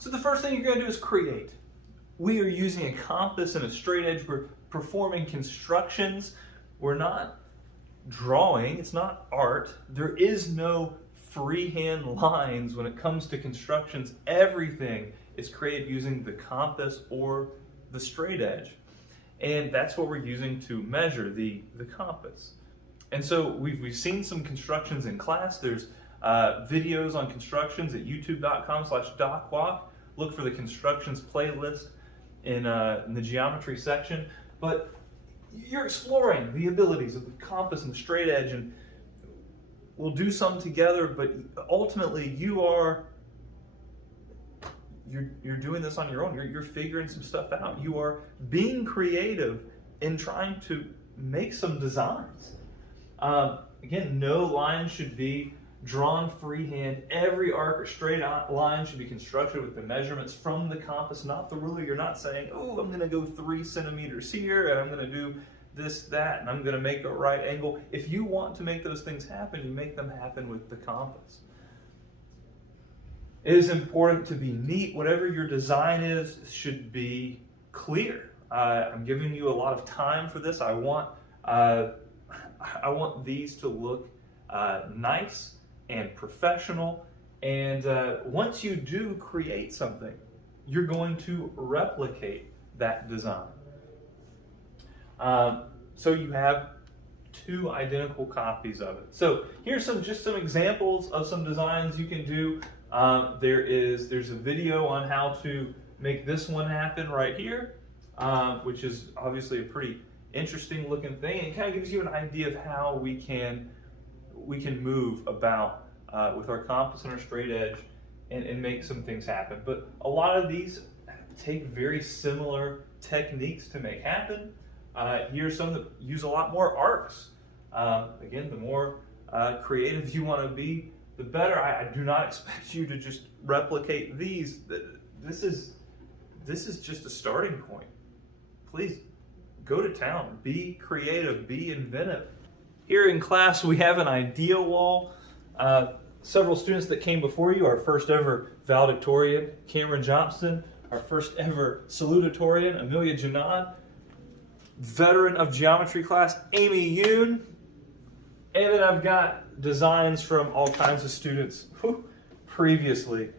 So the first thing you're going to do is create. We are using a compass and a straight edge. We're performing constructions. We're not drawing. It's not art. There is no freehand lines when it comes to constructions. Everything is created using the compass or the straight edge. And that's what we're using to measure the compass. And so we've seen some constructions in class. There's videos on constructions at youtube.com/docwalk. Look for the constructions playlist in the geometry section. But you're exploring the abilities of the compass and the straight edge, and we'll do some together, but ultimately you're doing this on your own. You're figuring some stuff out. You are being creative in trying to make some designs. Again, no line should be drawn freehand. Every arc or straight line should be constructed with the measurements from the compass, not the ruler. You're not saying, oh, I'm going to go 3 centimeters here, and I'm going to do this, that, and I'm going to make a right angle. If you want to make those things happen, you make them happen with the compass. It is important to be neat. Whatever your design is should be clear. I'm giving you a lot of time for this. I want these to look nice and professional. And once you do create something, you're going to replicate that design. So you have 2 identical copies of it. So here's just some examples of some designs you can do. There's a video on how to make this one happen right here, which is obviously a pretty interesting looking thing, and it kind of gives you an idea of how we can move about with our compass and our straight edge and make some things happen. But a lot of these take very similar techniques to make happen. Here's some that use a lot more arcs. Again, the more creative you want to be, the better. I do not expect you to just replicate these. This is just a starting point. Please go to town, be creative, be inventive. Here in class we have an idea wall. Several students that came before you, our first ever valedictorian, Cameron Johnson, our first ever salutatorian, Amelia Janad, veteran of geometry class, Amy Yoon, and then I've got designs from all kinds of students previously.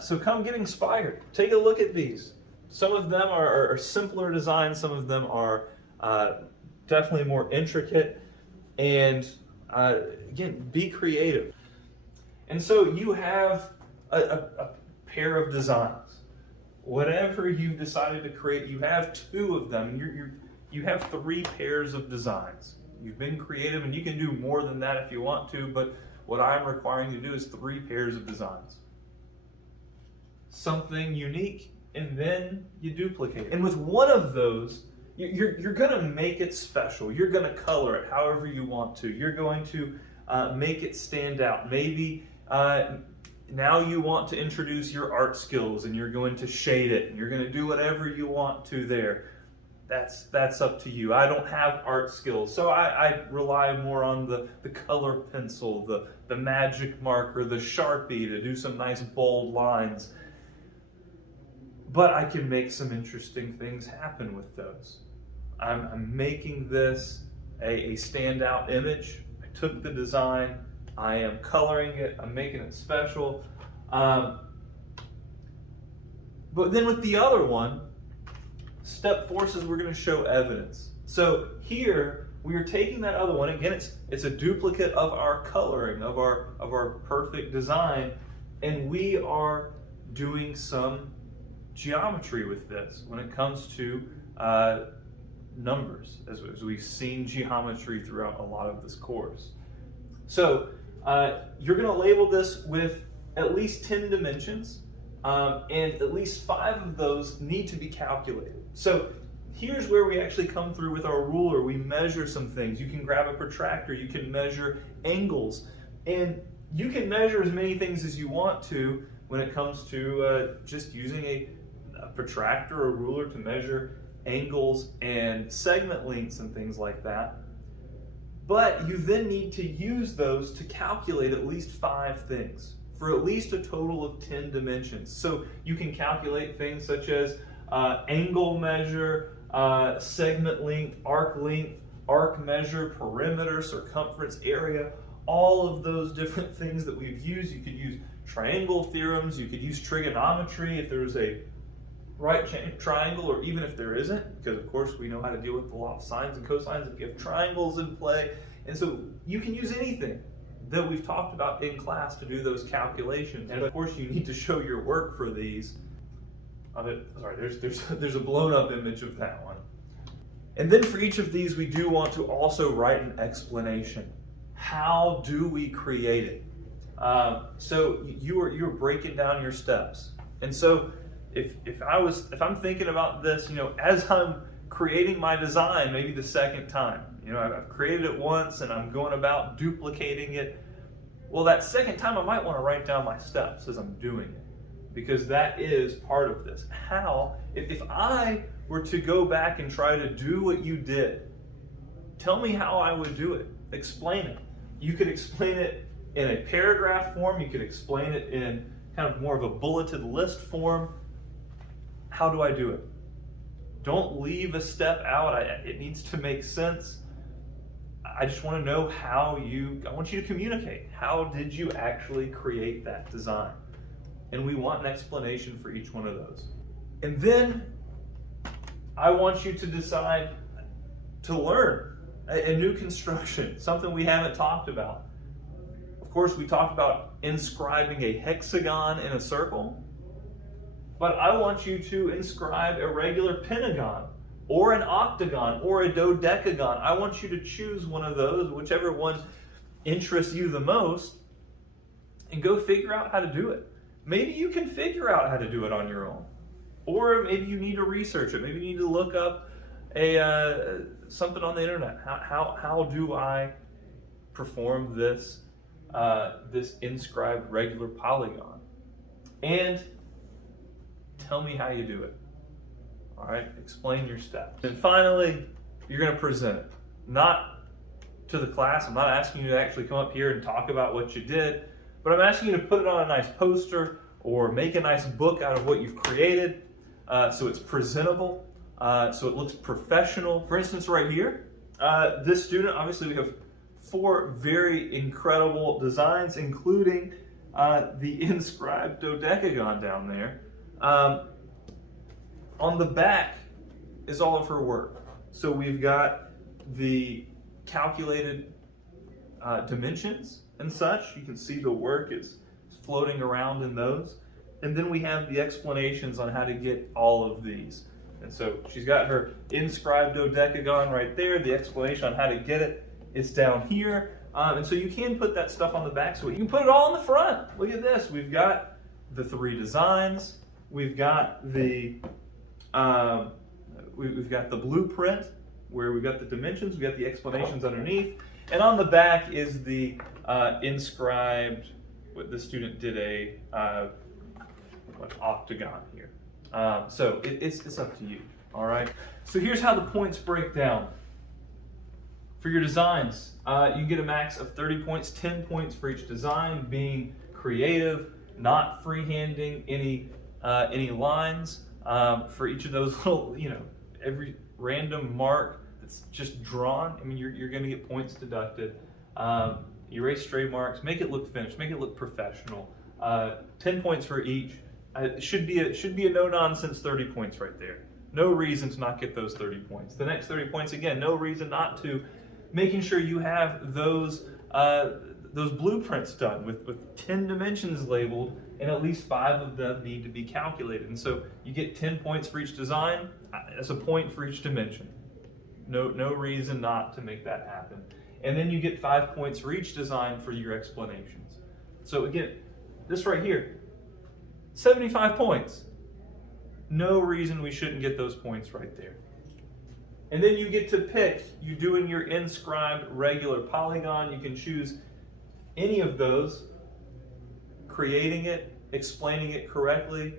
So come get inspired. Take a look at these. Some of them are simpler designs, some of them are definitely more intricate, and again, be creative. And so you have a pair of designs. Whatever you've decided to create, you have 2 of them. You have 3 pairs of designs. You've been creative, and you can do more than that if you want to, but what I'm requiring you to do is 3 pairs of designs. Something unique, and then you duplicate it. And with one of those, you're going to make it special. You're going to color it however you want to. You're going to make it stand out. Maybe now you want to introduce your art skills, and you're going to shade it, and you're going to do whatever you want to there. That's up to you. I don't have art skills, so I rely more on the color pencil, the magic marker, the Sharpie to do some nice bold lines. But I can make some interesting things happen with those. I'm making this a standout image. I took the design, I am coloring it, I'm making it special. But then with the other one, step 4 says we're going to show evidence. So here we are taking that other one. Again, it's a duplicate of our coloring, of our perfect design, and we are doing some geometry with this when it comes to numbers, as we've seen geometry throughout a lot of this course. So you're going to label this with at least 10 dimensions, and at least 5 of those need to be calculated. So here's where we actually come through with our ruler. We measure some things. You can grab a protractor, you can measure angles, and you can measure as many things as you want to when it comes to just using a protractor or ruler to measure angles and segment lengths and things like that. But you then need to use those to calculate at least 5 things. for at least a total of 10 dimensions. So you can calculate things such as angle measure, segment length, arc measure, perimeter, circumference, area, all of those different things that we've used. You could use triangle theorems, you could use trigonometry if there's a right triangle, or even if there isn't, because of course we know how to deal with the law of sines and cosines if you have triangles in play. And so you can use anything that we've talked about in class to do those calculations. And of course you need to show your work for these. Sorry, there's a blown up image of that one. And then for each of these we do want to also write an explanation. How do we create it? So you're breaking down your steps. And so if I'm thinking about this, as I'm creating my design, maybe the second time, I've created it once and I'm going about duplicating it. Well, that second time I might want to write down my steps as I'm doing it, because that is part of this. How, if I were to go back and try to do what you did, tell me how I would do it. Explain it. You could explain it in a paragraph form. You could explain it in kind of more of a bulleted list form. How do I do it? Don't leave a step out. It needs to make sense. I just want to know I want you to communicate. How did you actually create that design? And we want an explanation for each one of those. And then I want you to decide to learn a new construction, something we haven't talked about. Of course, we talked about inscribing a hexagon in a circle, but I want you to inscribe a regular pentagon or an octagon or a dodecagon. I want you to choose one of those, whichever one interests you the most, and go figure out how to do it. Maybe you can figure out how to do it on your own, or maybe you need to research it. Maybe you need to look up something on the internet. How do I perform this inscribed regular polygon? And tell me how you do it. All right, explain your steps. And finally, you're going to present it. Not to the class. I'm not asking you to actually come up here and talk about what you did, but I'm asking you to put it on a nice poster or make a nice book out of what you've created, so it's presentable, so it looks professional. For instance, right here, this student, obviously we have 4 very incredible designs, including the inscribed dodecagon down there. On the back is all of her work. So we've got the calculated dimensions and such. You can see the work is floating around in those. And then we have the explanations on how to get all of these. And so she's got her inscribed dodecagon right there. The explanation on how to get it is down here. And so you can put that stuff on the back, so you can put it all in the front. Look at this. We've got the 3 designs. We've got the blueprint where we've got the dimensions. We've got the explanations underneath. And on the back is the inscribed, what the student did a octagon here. So it's up to you, all right? So here's how the points break down. For your designs, you get a max of 30 points, 10 points for each design, being creative, not freehanding any lines. For each of those little, every random mark that's just drawn, I mean, you're going to get points deducted. Erase stray marks, make it look finished, make it look professional. 10 points for each. It should be a no-nonsense 30 points right there. No reason to not get those 30 points. The next 30 points, again, no reason not to. Making sure you have those blueprints done with 10 dimensions labeled, and at least 5 of them need to be calculated. And so you get 10 points for each design. That's a point for each dimension. No reason not to make that happen. And then you get 5 points for each design for your explanations. So again, this right here, 75 points. No reason we shouldn't get those points right there. And then you get to pick, you're doing your inscribed regular polygon. You can choose any of those, creating it, explaining it correctly,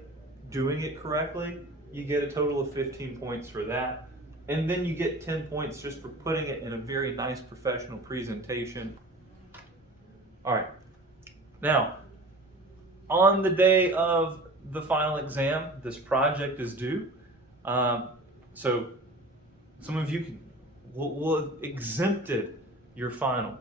doing it correctly. You get a total of 15 points for that. And then you get 10 points just for putting it in a very nice professional presentation. All right, now, on the day of the final exam, this project is due. So some of you will have exempted your final.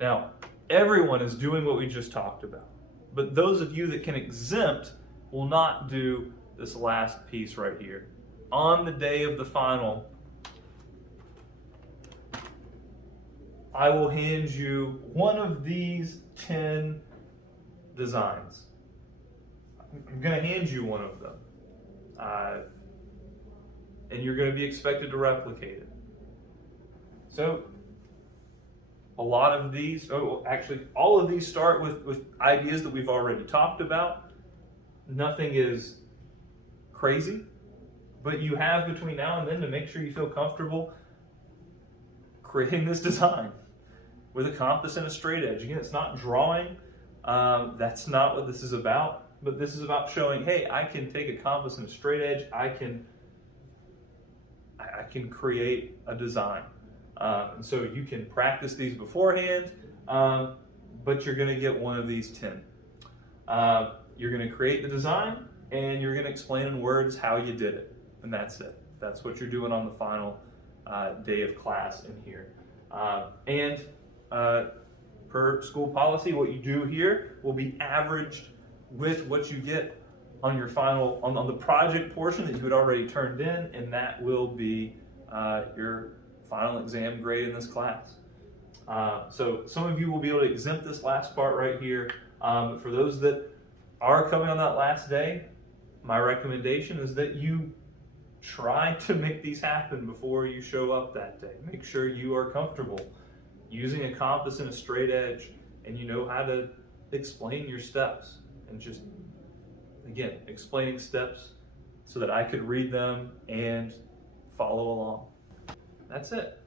Now, everyone is doing what we just talked about, but those of you that can exempt will not do this last piece right here. On the day of the final, I will hand you one of these 10 designs. I'm going to hand you one of them. And you're going to be expected to replicate it. So, a lot of these, actually, all of these start with ideas that we've already talked about. Nothing is crazy, but you have between now and then to make sure you feel comfortable creating this design with a compass and a straight edge. Again, it's not drawing. That's not what this is about. But this is about showing, hey, I can take a compass and a straight edge. I can create a design. And so you can practice these beforehand, but you're going to get one of these 10. You're going to create the design, and you're going to explain in words how you did it. And that's it. That's what you're doing on the final day of class in here. Per school policy, what you do here will be averaged with what you get on your final, on the project portion that you had already turned in, and that will be your final exam grade in this class. So some of you will be able to exempt this last part right here. For those that are coming on that last day, my recommendation is that you try to make these happen before you show up that day. Make sure you are comfortable using a compass and a straight edge, and you know how to explain your steps. And just, again, explaining steps so that I could read them and follow along. That's it.